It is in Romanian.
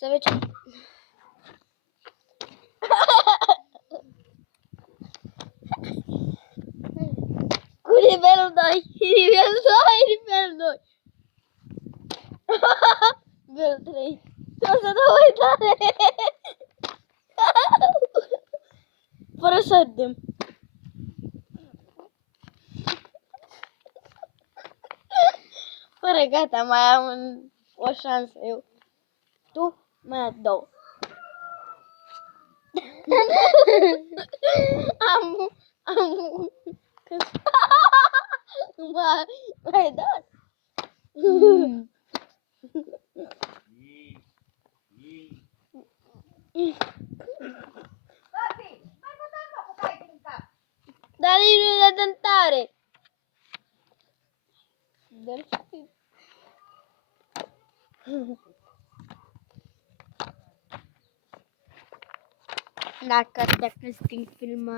Să vezi. Cu nivelul 2. Nivelul 2, nivelul 2. Nivelul 3. O să dau uitare. Fără să dăm. Fără, gata, mai am o șansă eu. Tu mai ai 2. am mai dat. Dar nici nu e de tântare. Dacă sting filmarea.